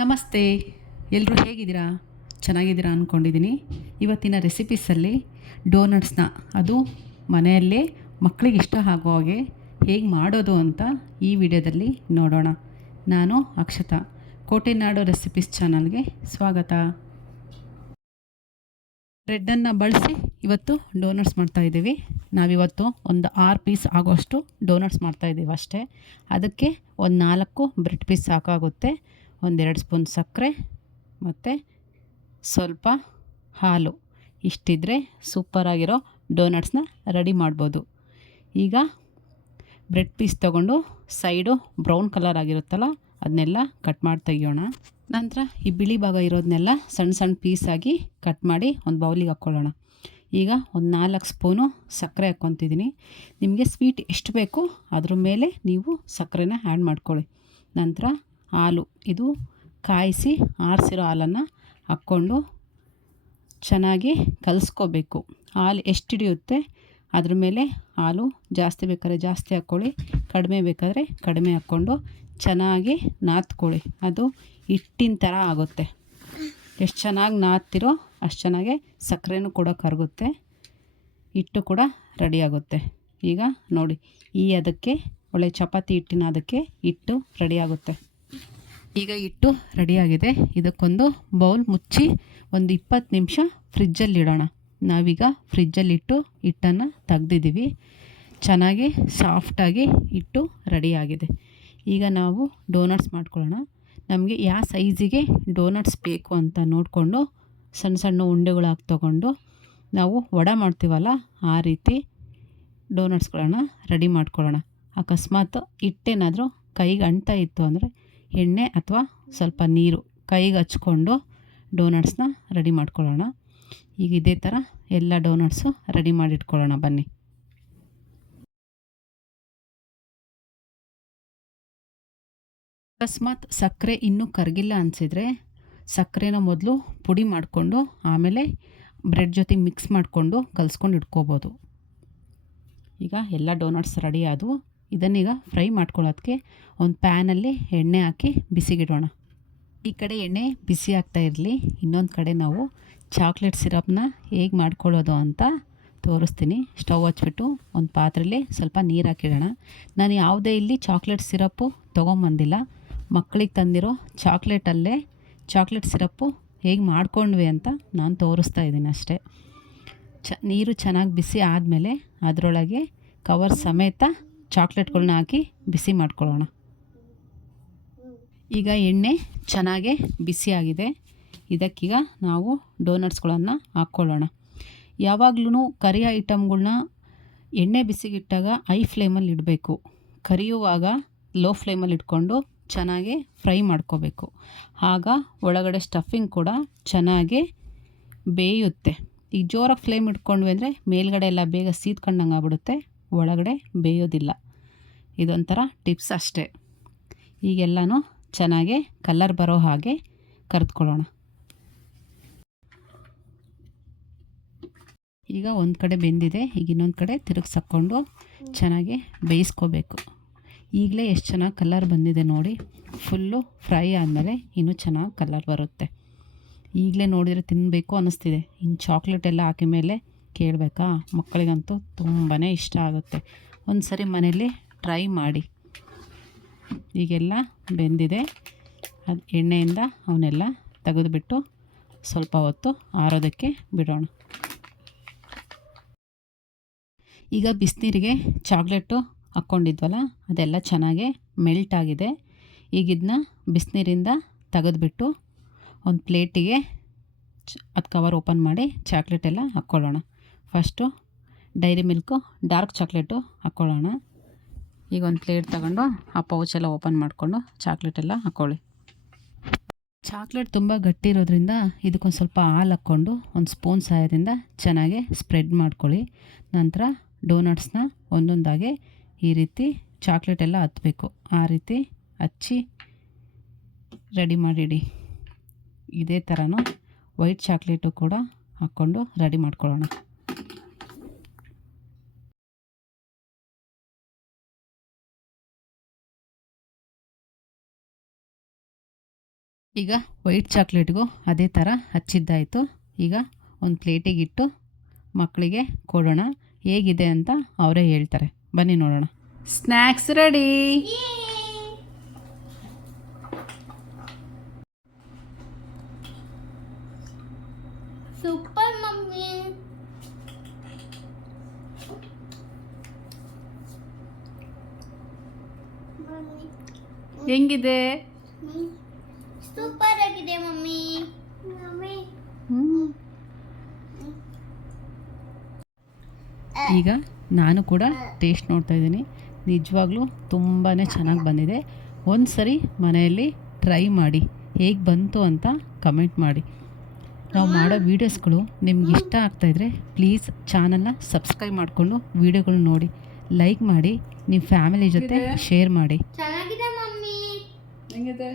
ನಮಸ್ತೆ. ಎಲ್ಲರೂ ಹೇಗಿದ್ದೀರಾ? ಚೆನ್ನಾಗಿದ್ದೀರಾ ಅಂದ್ಕೊಂಡಿದ್ದೀನಿ. ಇವತ್ತಿನ ರೆಸಿಪೀಸಲ್ಲಿ ಡೋನಟ್ಸ್ನ ಅದು ಮನೆಯಲ್ಲೇ ಮಕ್ಕಳಿಗೆ ಇಷ್ಟ ಆಗೋ ಹಾಗೆ ಹೇಗೆ ಮಾಡೋದು ಅಂತ ಈ ವಿಡಿಯೋದಲ್ಲಿ ನೋಡೋಣ. ನಾನು ಅಕ್ಷತಾ, ಕೋಟೆನಾಡು ರೆಸಿಪೀಸ್ ಚಾನಲ್ಗೆ ಸ್ವಾಗತ. ಬ್ರೆಡ್ಡನ್ನು ಬಳಸಿ ಇವತ್ತು ಡೋನಟ್ಸ್ ಮಾಡ್ತಾಯಿದ್ದೀವಿ. ನಾವಿವತ್ತು ಒಂದು 6 ಪೀಸ್ ಆಗೋಷ್ಟು ಡೋನಟ್ಸ್ ಮಾಡ್ತಾಯಿದ್ದೀವಿ ಅಷ್ಟೇ. ಅದಕ್ಕೆ ಒಂದು 4 ಬ್ರೆಡ್ ಪೀಸ್ ಸಾಕಾಗುತ್ತೆ. 1-2 ಸ್ಪೂನ್ ಸಕ್ಕರೆ ಮತ್ತು ಸ್ವಲ್ಪ ಹಾಲು. ಇಷ್ಟಿದ್ರೆ ಸೂಪರಾಗಿರೋ ಡೋನಟ್ಸ್ನ ರೆಡಿ ಮಾಡ್ಬೋದು. ಈಗ ಬ್ರೆಡ್ ಪೀಸ್ ತೊಗೊಂಡು ಸೈಡು ಬ್ರೌನ್ ಕಲರ್ ಆಗಿರುತ್ತಲ್ಲ ಅದನ್ನೆಲ್ಲ ಕಟ್ ಮಾಡಿ ತೆಗಿಯೋಣ. ನಂತರ ಈ ಬಿಳಿ ಭಾಗ ಇರೋದನ್ನೆಲ್ಲ ಸಣ್ಣ ಸಣ್ಣ ಪೀಸಾಗಿ ಕಟ್ ಮಾಡಿ ಒಂದು ಬೌಲಿಗೆ ಹಾಕ್ಕೊಳ್ಳೋಣ. ಈಗ ಒಂದು 4 ಸ್ಪೂನು ಸಕ್ಕರೆ ಹಾಕ್ಕೊತಿದ್ದೀನಿ. ನಿಮಗೆ ಸ್ವೀಟ್ ಎಷ್ಟು ಬೇಕು ಅದ್ರ ಮೇಲೆ ನೀವು ಸಕ್ಕರೆನ ಆ್ಯಡ್ ಮಾಡ್ಕೊಳ್ಳಿ. ನಂತರ ಹಾಲು, ಇದು ಕಾಯಿಸಿ ಆರಿಸಿರೋ ಹಾಲನ್ನು ಹಾಕ್ಕೊಂಡು ಚೆನ್ನಾಗಿ ಕಲಿಸ್ಕೋಬೇಕು. ಹಾಲು ಎಷ್ಟು ಹಿಡಿಯುತ್ತೆ ಅದ್ರ ಮೇಲೆ ಹಾಲು ಜಾಸ್ತಿ ಬೇಕಾದ್ರೆ ಜಾಸ್ತಿ ಹಾಕ್ಕೊಳ್ಳಿ, ಕಡಿಮೆ ಬೇಕಾದರೆ ಕಡಿಮೆ ಹಾಕ್ಕೊಂಡು ಚೆನ್ನಾಗಿ ನಾದ್ಕೊಳ್ಳಿ. ಅದು ಹಿಟ್ಟಿನ ಥರ ಆಗುತ್ತೆ. ಎಷ್ಟು ಚೆನ್ನಾಗಿ ನಾದ್ತಿರೋ ಅಷ್ಟು ಚೆನ್ನಾಗೆ ಸಕ್ಕರೆನೂ ಕೂಡ ಕರಗುತ್ತೆ, ಹಿಟ್ಟು ಕೂಡ ರೆಡಿ ಆಗುತ್ತೆ. ಈಗ ನೋಡಿ, ಅದಕ್ಕೆ ಒಳ್ಳೆ ಚಪಾತಿ ಹಿಟ್ಟಿನ ಅದಕ್ಕೆ ಹಿಟ್ಟು ರೆಡಿ ಆಗುತ್ತೆ. ಈಗ ಹಿಟ್ಟು ರೆಡಿಯಾಗಿದೆ. ಇದಕ್ಕೊಂದು ಬೌಲ್ ಮುಚ್ಚಿ ಒಂದು 20 ನಿಮಿಷ ಫ್ರಿಜ್ಜಲ್ಲಿಡೋಣ. ನಾವೀಗ ಫ್ರಿಜ್ಜಲ್ಲಿಟ್ಟು ಹಿಟ್ಟನ್ನು ತೆಗ್ದಿದ್ದೀವಿ. ಚೆನ್ನಾಗಿ ಸಾಫ್ಟಾಗಿ ಹಿಟ್ಟು ರೆಡಿಯಾಗಿದೆ. ಈಗ ನಾವು ಡೋನಟ್ಸ್ ಮಾಡ್ಕೊಳ್ಳೋಣ. ನಮಗೆ ಯಾವ ಸೈಜಿಗೆ ಡೋನಟ್ಸ್ ಬೇಕು ಅಂತ ನೋಡಿಕೊಂಡು ಸಣ್ಣ ಸಣ್ಣ ಉಂಡೆಗಳಾಗಿ ತೊಗೊಂಡು ನಾವು ವಡೆ ಮಾಡ್ತೀವಲ್ಲ ಆ ರೀತಿ ಡೋನಟ್ಸ್ಗಳನ್ನು ರೆಡಿ ಮಾಡ್ಕೊಳ್ಳೋಣ. ಅಕಸ್ಮಾತ್ ಹಿಟ್ಟೇನಾದರೂ ಕೈಗೆ ಅಂಟ್ತಾ ಇತ್ತು ಅಂದರೆ ಎಣ್ಣೆ ಅಥವಾ ಸ್ವಲ್ಪ ನೀರು ಕೈಗೆ ಹಚ್ಕೊಂಡು ಡೋನಟ್ಸ್ನ ರೆಡಿ ಮಾಡ್ಕೊಳ್ಳೋಣ. ಈಗ ಇದೇ ಥರ ಎಲ್ಲ ಡೋನಟ್ಸು ರೆಡಿ ಮಾಡಿಟ್ಕೊಳ್ಳೋಣ ಬನ್ನಿ. ಅಕಸ್ಮಾತ್ ಸಕ್ಕರೆ ಇನ್ನೂ ಕರಗಿಲ್ಲ ಅನಿಸಿದರೆ ಸಕ್ಕರೆನ ಮೊದಲು ಪುಡಿ ಮಾಡಿಕೊಂಡು ಆಮೇಲೆ ಬ್ರೆಡ್ ಜೊತೆ ಮಿಕ್ಸ್ ಮಾಡಿಕೊಂಡು ಕಲಿಸ್ಕೊಂಡು ಇಟ್ಕೋಬೋದು. ಈಗ ಎಲ್ಲ ಡೋನಟ್ಸ್ ರೆಡಿ ಆದವು. ಇದನ್ನೀಗ ಫ್ರೈ ಮಾಡ್ಕೊಳ್ಳೋದಕ್ಕೆ ಒಂದು ಪ್ಯಾನಲ್ಲಿ ಎಣ್ಣೆ ಹಾಕಿ ಬಿಸಿಗಿಡೋಣ. ಈ ಕಡೆ ಎಣ್ಣೆ ಬಿಸಿ ಆಗ್ತಾ ಇರಲಿ, ಇನ್ನೊಂದು ಕಡೆ ನಾವು ಚಾಕ್ಲೇಟ್ ಸಿರಪ್ನ ಹೇಗೆ ಮಾಡ್ಕೊಳ್ಳೋದು ಅಂತ ತೋರಿಸ್ತೀನಿ. ಸ್ಟವ್ ಹಚ್ಬಿಟ್ಟು ಒಂದು ಪಾತ್ರೆಯಲ್ಲಿ ಸ್ವಲ್ಪ ನೀರು ಹಾಕಿಡೋಣ. ನಾನು ಯಾವುದೇ ಇಲ್ಲಿ ಚಾಕ್ಲೇಟ್ ಸಿರಪ್ಪು ತೊಗೊಂಬಂದಿಲ್ಲ, ಮಕ್ಕಳಿಗೆ ತಂದಿರೋ ಚಾಕ್ಲೇಟ್ ಸಿರಪ್ಪು ಹೇಗೆ ಮಾಡ್ಕೊಂಡ್ವಿ ಅಂತ ನಾನು ತೋರಿಸ್ತಾ ಇದ್ದೀನಿ ಅಷ್ಟೇ. ನೀರು ಚೆನ್ನಾಗಿ ಬಿಸಿ ಆದಮೇಲೆ ಅದರೊಳಗೆ ಕವರ್ ಸಮೇತ ಚಾಕ್ಲೇಟ್ಗಳ್ನ ಹಾಕಿ ಬಿಸಿ ಮಾಡ್ಕೊಳ್ಳೋಣ. ಈಗ ಎಣ್ಣೆ ಚೆನ್ನಾಗೇ ಬಿಸಿಯಾಗಿದೆ. ಇದಕ್ಕೀಗ ನಾವು ಡೋನಟ್ಸ್ಗಳನ್ನು ಹಾಕ್ಕೊಳ್ಳೋಣ. ಯಾವಾಗ್ಲೂ ಕರಿ ಐಟಮ್ಗಳ್ನ ಎಣ್ಣೆ ಬಿಸಿಗಿಟ್ಟಾಗ ಐ ಫ್ಲೇಮಲ್ಲಿ ಇಡಬೇಕು. ಕರಿಯುವಾಗ ಲೋ ಫ್ಲೇಮಲ್ಲಿ ಇಟ್ಕೊಂಡು ಚೆನ್ನಾಗಿ ಫ್ರೈ ಮಾಡ್ಕೋಬೇಕು. ಆಗ ಒಳಗಡೆ ಸ್ಟಫಿಂಗ್ ಕೂಡ ಚೆನ್ನಾಗಿ ಬೇಯುತ್ತೆ. ಈಗ ಜೋರಾಗಿ ಫ್ಲೇಮ್ ಇಟ್ಕೊಂಡ್ವಿ ಅಂದರೆ ಮೇಲ್ಗಡೆ ಎಲ್ಲ ಬೇಗ ಸೀದ್ಕೊಂಡಂಗೆ ಆಗ್ಬಿಡುತ್ತೆ, ಒಳಗಡೆ ಬೇಯೋದಿಲ್ಲ. ಇದೊಂಥರ ಟಿಪ್ಸ್ ಅಷ್ಟೇ. ಈಗೆಲ್ಲನೂ ಚೆನ್ನಾಗಿ ಕಲರ್ ಬರೋ ಹಾಗೆ ಕರೆದುಕೊಳ್ಳೋಣ. ಈಗ ಒಂದು ಕಡೆ ಬೆಂದಿದೆ, ಈಗ ಇನ್ನೊಂದು ಕಡೆ ತಿರುಗಿಸ್ಕೊಂಡು ಚೆನ್ನಾಗಿ ಬೇಯಿಸ್ಕೋಬೇಕು. ಈಗಲೇ ಎಷ್ಟು ಚೆನ್ನಾಗಿ ಕಲರ್ ಬಂದಿದೆ ನೋಡಿ. ಫುಲ್ಲು ಫ್ರೈ ಆದಮೇಲೆ ಇನ್ನೂ ಚೆನ್ನಾಗಿ ಕಲರ್ ಬರುತ್ತೆ. ಈಗಲೇ ನೋಡಿದರೆ ತಿನ್ನಬೇಕು ಅನ್ನಿಸ್ತಿದೆ. ಇನ್ನು ಚಾಕ್ಲೇಟ್ ಎಲ್ಲ ಹಾಕಿದ ಮೇಲೆ ಕೇಳಬೇಕಾ? ಮಕ್ಕಳಿಗಂತೂ ತುಂಬಾ ಇಷ್ಟ ಆಗುತ್ತೆ. ಒಂದು ಸರಿ ಮನೇಲಿ ಟ್ರೈ ಮಾಡಿ. ಈಗೆಲ್ಲ ಬೆಂದಿದೆ. ಅದು ಎಣ್ಣೆಯಿಂದ ಅವನ್ನೆಲ್ಲ ತೆಗೆದುಬಿಟ್ಟು ಸ್ವಲ್ಪ ಹೊತ್ತು ಆರೋದಕ್ಕೆ ಬಿಡೋಣ. ಈಗ ಬಿಸಿನೀರಿಗೆ ಚಾಕ್ಲೇಟು ಹಾಕ್ಕೊಂಡಿದ್ವಲ್ಲ ಅದೆಲ್ಲ ಚೆನ್ನಾಗಿ ಮೆಲ್ಟ್ ಆಗಿದೆ. ಈಗ ಇದನ್ನ ಬಿಸಿನೀರಿಂದ ತೆಗೆದುಬಿಟ್ಟು ಒಂದು ಪ್ಲೇಟಿಗೆ ಅದು ಕವರ್ ಓಪನ್ ಮಾಡಿ ಚಾಕ್ಲೇಟೆಲ್ಲ ಹಾಕ್ಕೊಳ್ಳೋಣ. First dairy milk dark chocolate ಹಾಕ್ಕೊಳ್ಳೋಣ. ಈಗ ಒಂದು ಪ್ಲೇಟ್ ತಗೊಂಡು ಆ ಪೌಚೆಲ್ಲ ಓಪನ್ ಮಾಡಿಕೊಂಡು ಚಾಕ್ಲೇಟೆಲ್ಲ ಹಾಕ್ಕೊಳ್ಳಿ. ಚಾಕ್ಲೇಟ್ ತುಂಬ ಗಟ್ಟಿ ಇರೋದ್ರಿಂದ ಇದಕ್ಕೊಂದು ಸ್ವಲ್ಪ ಹಾಲು ಹಾಕ್ಕೊಂಡು ಒಂದು ಸ್ಪೂನ್ ಸಹಾಯದಿಂದ ಚೆನ್ನಾಗಿ ಸ್ಪ್ರೆಡ್ ಮಾಡ್ಕೊಳ್ಳಿ. ನಂತರ ಡೋನಟ್ಸ್ನ ಒಂದೊಂದಾಗಿ ಈ ರೀತಿ ಚಾಕ್ಲೇಟೆಲ್ಲ ಹತ್ತಬೇಕು, ಆ ರೀತಿ ಹಚ್ಚಿ ರೆಡಿ ಮಾಡಿಡಿ. ಇದೇ ಥರನೂ ವೈಟ್ ಚಾಕ್ಲೇಟು ಕೂಡ ಹಾಕ್ಕೊಂಡು ರೆಡಿ ಮಾಡ್ಕೊಳ್ಳೋಣ. ಈಗ ವೈಟ್ ಚಾಕ್ಲೇಟ್ಗೂ ಅದೇ ಥರ ಹಚ್ಚಿದ್ದಾಯಿತು. ಈಗ ಒಂದು ಪ್ಲೇಟಿಗಿಟ್ಟು ಮಕ್ಕಳಿಗೆ ಕೊಡೋಣ. ಹೇಗಿದೆ ಅಂತ ಅವರೇ ಹೇಳ್ತಾರೆ. ಬನ್ನಿ ನೋಡೋಣ. Snacks ready. Super mummy. ಹೆಂಗಿದೆ? ಸೂಪರ್ ಆಗಿದೆ ಮಮ್ಮಿ. ಈಗ ನಾನು ಕೂಡ ಟೇಸ್ಟ್ ನೋಡ್ತಾ ಇದ್ದೀನಿ. ನಿಜವಾಗ್ಲೂ ತುಂಬಾ ಚೆನ್ನಾಗಿ ಬಂದಿದೆ. ಒಂದು ಸರಿ ಮನೆಯಲ್ಲಿ ಟ್ರೈ ಮಾಡಿ, ಹೇಗೆ ಬಂತು ಅಂತ ಕಮೆಂಟ್ ಮಾಡಿ. ನಾವು ಮಾಡೋ ವೀಡಿಯೋಸ್ಗಳು ನಿಮ್ಗೆ ಇಷ್ಟ ಆಗ್ತಾಯಿದ್ರೆ ಪ್ಲೀಸ್ ಚಾನಲ್ನ ಸಬ್ಸ್ಕ್ರೈಬ್ ಮಾಡಿಕೊಂಡು ವೀಡಿಯೋಗಳು ನೋಡಿ, ಲೈಕ್ ಮಾಡಿ, ನಿಮ್ಮ ಫ್ಯಾಮಿಲಿ ಜೊತೆ ಶೇರ್ ಮಾಡಿ. ಚೆನ್ನಾಗಿದೆ ಮಮ್ಮಿ. ಹೆಂಗಿದೆ?